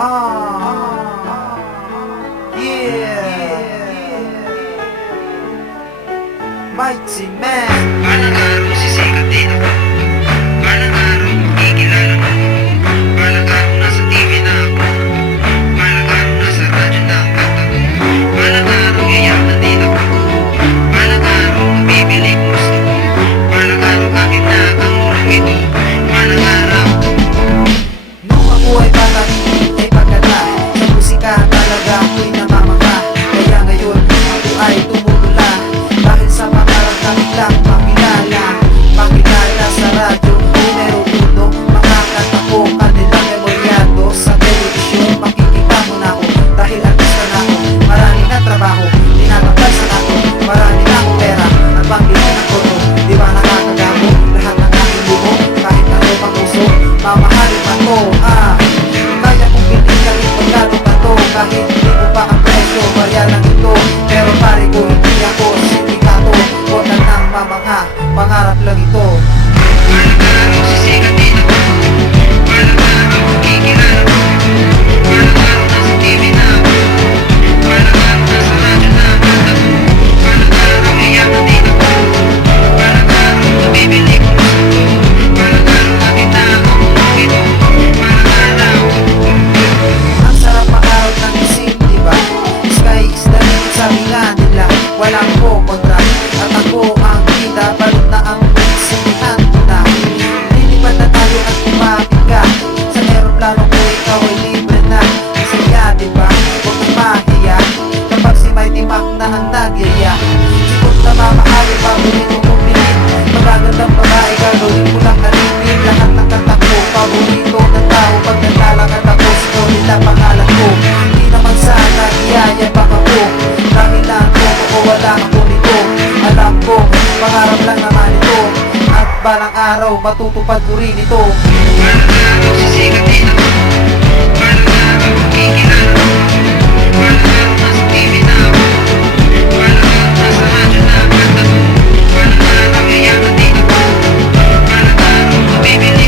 Mighty Man. Balang araw sisikat din ako. Balang araw makikilala mo. Balang araw nasa TV na ako. Balang araw nasa radyo na ang kanta ko. Balang araw yayaman din ako. Balang araw mabibili ko gusto ko. Balang araw kahit na ang urong ito. Balang araw. Nung ako ay bata, ay pagkata sa musika talaga ako'y namamangha. Kaya ngayon ako ay tumutula dahil sa pangarap na biglang makilala. Makilala sa radyo, numero uno. Mga kanta ko kanilang memoryado. Sa telebisyon makikita mo na ako dahil artista na ako. Marami na trabaho, tinatapal sa ako. Marami na akong pera, nagpangkita ng koto. Di ba nakakagamo lahat ng aking buho? Kahit ano pang uso, mamahalin pa to. Kaya kong bilhin kahit pagkano pa to. Kahit hindi ko pa ang presyo, barya lang ito. Pero pare ko hindi ako sindikato. Huwag ka nang mamangha, pangarap lang ito. Balang araw sisikat din ako. Balang araw makikilala mo. Balang araw nasa TV na ako. Balang araw nasa radyo na ang kanta ko. Balang araw yayaman din ako. Balang araw mabibili ko gusto ko. Balang araw kahit na ang urong ito. Balang araw. Ang sarap makarot ng isim, diba? Sky is the limit, sabi nga nila. Walang ko kontra, at ako ang kita. Balot na ang sinihan ko na. Lilipad na tayo at kumapit ka. Sa aeroplano ko ikaw ay libre na. Masaya, diba? Huwag kang mahiya kapag si Mighty Mac na ang nagyaya. Sikot na mamahali, paborito kong bilhin. Magagandang babae, gagawin ko lang alipin. Lahat ng kanta ko, paborito ng tao. Pag naglalakad ako, sino nila pangalan ko. Hindi naman sana iyayabang ako. Dahil lang ko wala ako nito. Alam ko, pangarap lang naman ito. At balang araw, matutupad ko rin ito. Balang araw sisikat din ako. Balang araw makikilala mo. Balang araw nasa TV na ako. Balang araw nasa radyo na ang kanta ko. Balang araw yayaman din ako. Balang araw mabibili